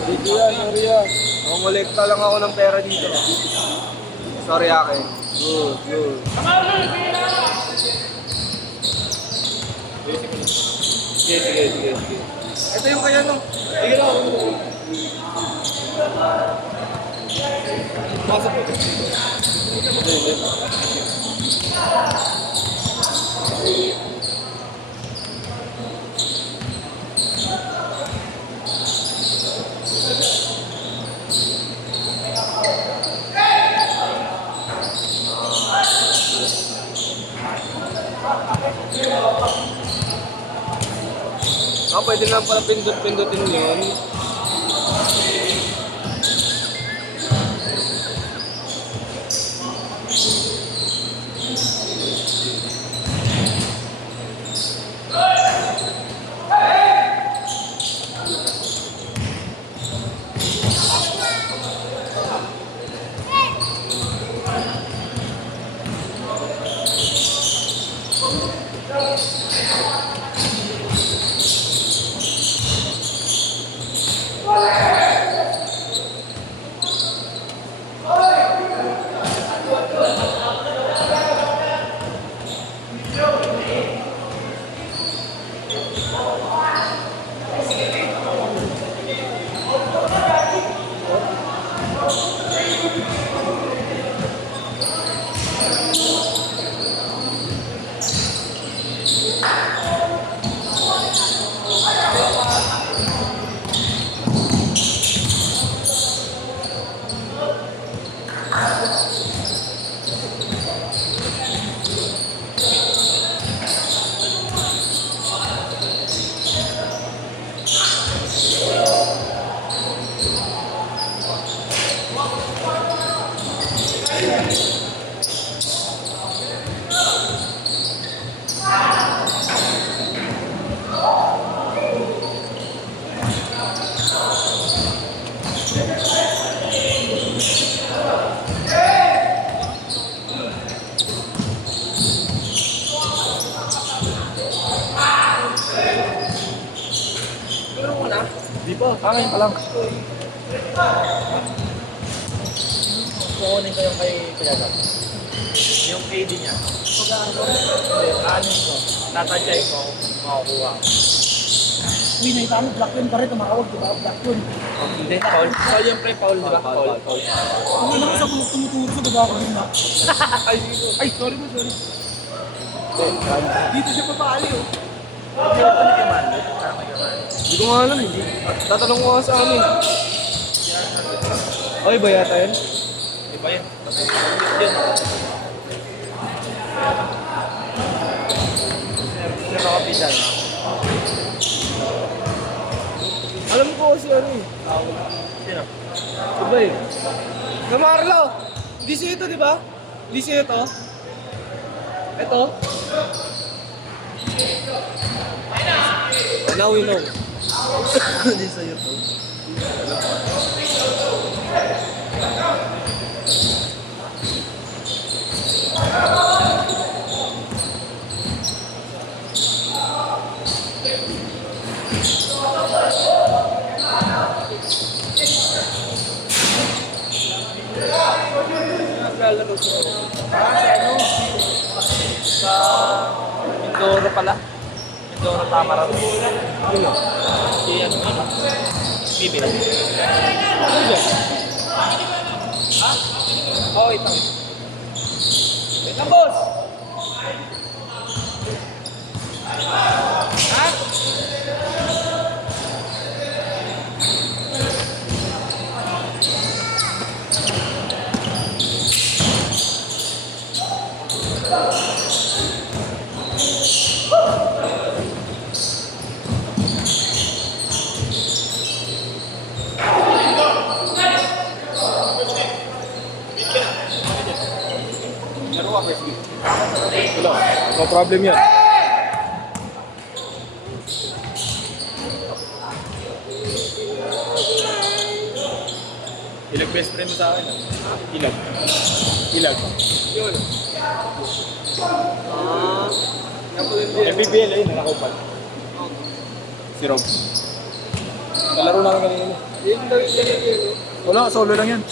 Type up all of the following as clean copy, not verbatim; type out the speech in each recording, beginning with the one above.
Sabi ko yan, sorry yan. Mangolekta lang ako ng pera dito. Sorry akin. Good, good. Sige. Ito yung kaya no. Sige lang. Pasok ko. Hindi. Pwede lang pala pindot-pindutin yun. Di ba? Ngayon pa lang. Kukunin ko yung kay Kuyagat. Yung AD niya. Hindi, anin ko. Tatadyay ko, makukuha. Uy, naitama, black yun pa rin, tumawag, diba? Black yun. Hindi, Paul. So, yung pre-Paul, di ba? Paul. Ang ina ko sa tumuturo sa baba ko rin na. Ay, sorry. Dito siya papaali, oh. Hindi na pa nagyaman. Hindi ko nga alam, hindi. Tatanong ko nga sa amin. Okay ba yata yun? Di ba yun? Yun. Sino ka pisan? Alam ko kasi ano eh. Sino? Diba eh? Na Marlo! Hindi siya ito, di ba? Hindi siya ito. Ito? Now we know. Hindi sa YouTube. Naglalaro siya. Sa Mindoro pala. Mindoro Tamaran. Ano? Si ano? Bibil. Ha? Oh, wait lang. Wait lang, boss! Ha? Wala, no problem yan. Ilag best friend mo sa akin. Ilag. Ilag. Yun. MPBL ayun, nakakupal. Si Rob. Kalaro namin kanina. Yung daw yung ganyan yun. Wala, solo lang yan.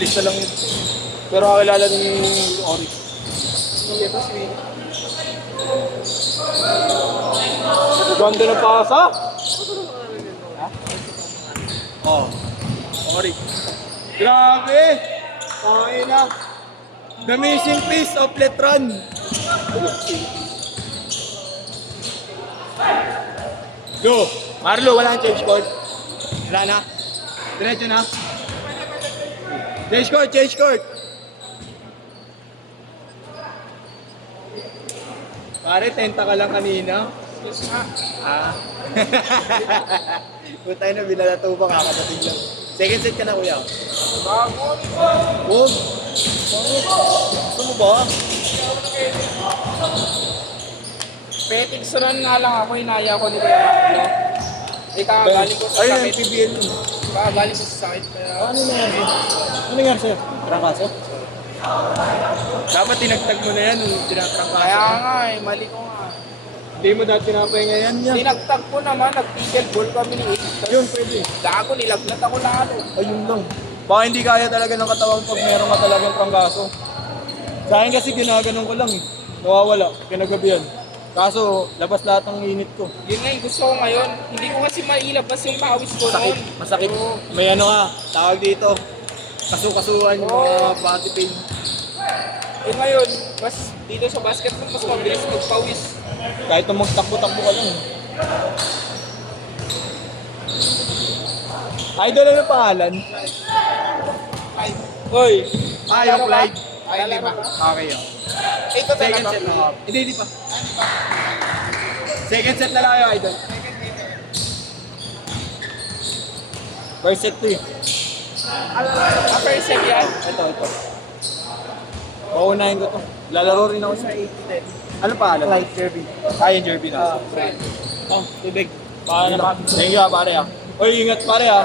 Lista lang yun. Pero kakilala ni Ori. Okay, tapos may... Ganda ng pasa. Oh. Ori. Grabe! Okay na. The missing piece of Letran. Go! Marlo, wala kang change code. Wala na. Diretso na. Change court, change court. Pare, tenta ka lang kanina. Ah. Putay na, binalato pa kakadating lang. Second set ka na, kuya. Huwag. Gusto mo ba? Petix run nga lang ako, inaya ko ni Kuya Marlo. Galing ko sa Ayun, sakit. PBL yun. Galing ko sa sakit. Kaya... Ano nangyari? Ano nangyari sa'yo? Trangkaso? Dapat tinagtag mo na yan nung tinatrangkaso. Kaya nga eh, mali ko nga. Hindi mo dati pinapahinga yan yan. Tinagtag ko naman, nag-ticket ball kami ni Yun, pwede. Gago, nilaglat ako lalo. Ayun lang. Baka hindi kaya talaga ng katawan pag meron ka talagang trangkaso. Sa akin kasi ginaganon ko lang eh. Nawawala, kinagabihan. Kaso, labas lahat ng init ko. Yun nga yung gusto ko ngayon. Hindi ko kasi mailabas yung pawis ko Masakit, noon. masakit. May ano ka, tawag dito. Kasu-kasuan yung mga body pain. Eh ngayon, mas dito sa basketball, mas mabilis magpawis. Kahit na magtakbo-takbo ka lang. Idol ano pangalan? Hoy! yung Clyde. Ay, lima. Okay yun. Ito Second talaga. set na ako. Hindi, hindi pa. Second set na lang kayo, idol. First set to eh. First set yan. Ito. Paunahin ko to. Lalaro rin ako sa 80-10. Ano pa alam? Clyde Jerby. Yung Jerby na. Oh, tubig. Paano naman? Thank you pare ah. Oy, ingat pare ah.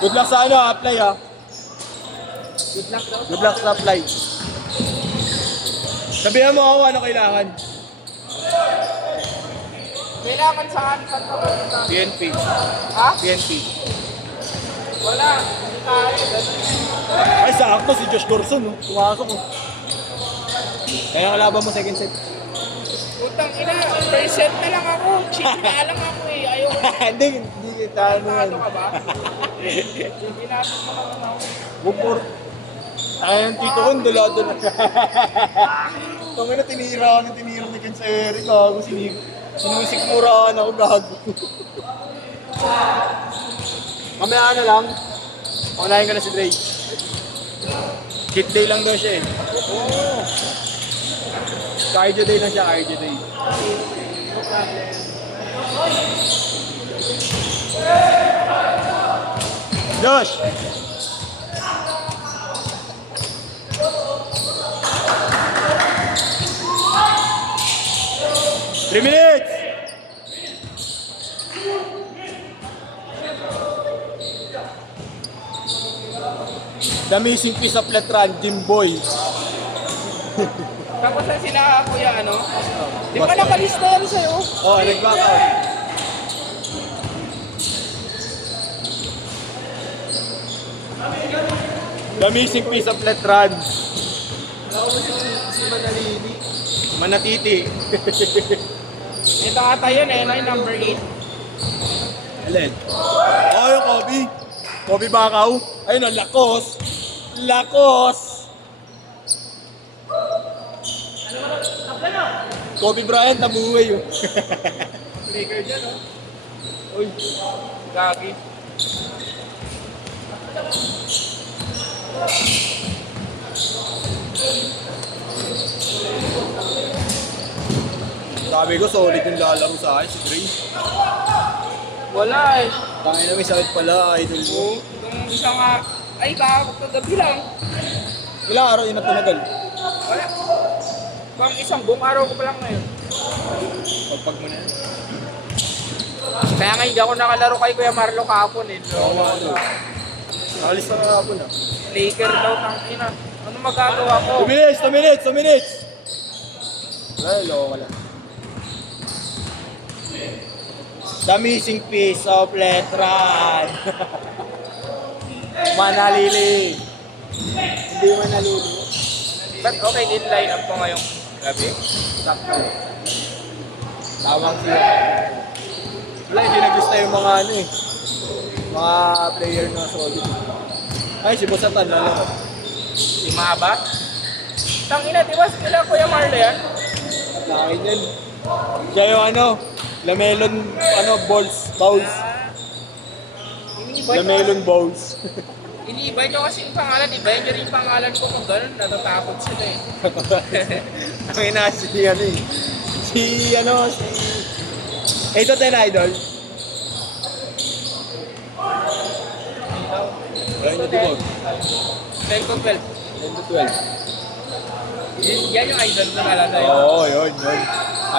Good luck sa ano apply ah. Good luck daw. Good luck sa apply. Sabihan mo ako ano kailangan. Kailangan saan? Saan ka ba? PNP. Ha? PNP. Wala. Hindi tayo. Ay, sakto si Josh Gorson, no? Tumakasok ko. Kaya kalaban mo second set. Putang ina, first set na lang ako. Chill na lang ako eh. Ayoko. Hindi tayo mo yan. Ano ka ba? Hindi natin makakatawa. Bukor. Tayo ng tito ko, dula-dula. Tangina, tinira ni Ken sa Eric. Sinusikmuraan ako, gago. Mamaya na lang. Unahin ka na si Dre. Cheat day lang daw siya eh. Oo. Cardio day lang siya, cardio day. Josh! Three minutes! The missing piece of Letran, Jimboy. Tapos na sila kuya ano? Di ba nakalista yan sa'yo? Oh, nag-back out. The missing piece of Letran. Si Manalini. Manatiti. Ito ata yun eh, no? Yung number 8. Alin? Oh, yung Kobe. Kobe Bakaw. Ayun, ang lakos. Lakos! Kobe Bryant, nabuhay yun. Flicker dyan, oh. Uy. Gagi. Sabi ko, solid yung lalaro sa akin, si Dre. Wala eh. Tangin na may sakit pala, idol mo. Oo. Yung isa nga, ay kagabi lang. Ilang araw yun na tumagal? Wala. Pang isang buong araw ko pa lang ngayon. Pagpag mo na yan. Kaya nga hindi ako nakalaro kay Kuya Marlo kahapon eh. Oo, ano. Nakalis na kahapon ah. Flicker daw ng ina. Ano magagawa ko? 2 minutes, 2 minutes, 2 minutes! Wala, loko ka lang. The missing piece of Letran. Manalili. Hindi manalili. But okay din line up ko ngayong gabi. Sakto. Tawang siya. Wala, hindi nagusta yung mga ano eh. Mga player na solid. Ay, si Bosatan lalo. Si Maba. Tangina, di ba sila Kuya Marlo yan? Nakain yan. Siya yung ano, Lamelon, bowls. Lamelon bowls. Iniibay nyo kasi yung pangalan, ibay nyo rin yung pangalan ko kung gano'n, natatakot sila eh. Ang ina, si Ito 10 idol. Ayun yung dibo. 10 ko 12. 10 to 12. Yan yung idol ko nalala yun. Oo, yun.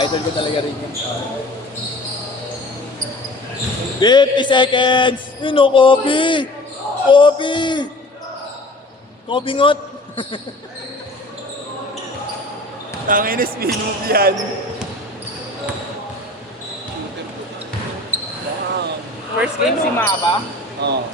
Idol ko talaga rin yun. 50 seconds! Yun o, Kobe! Kobe ngot! Tangin na spin move yan. First game si Maba. Oo.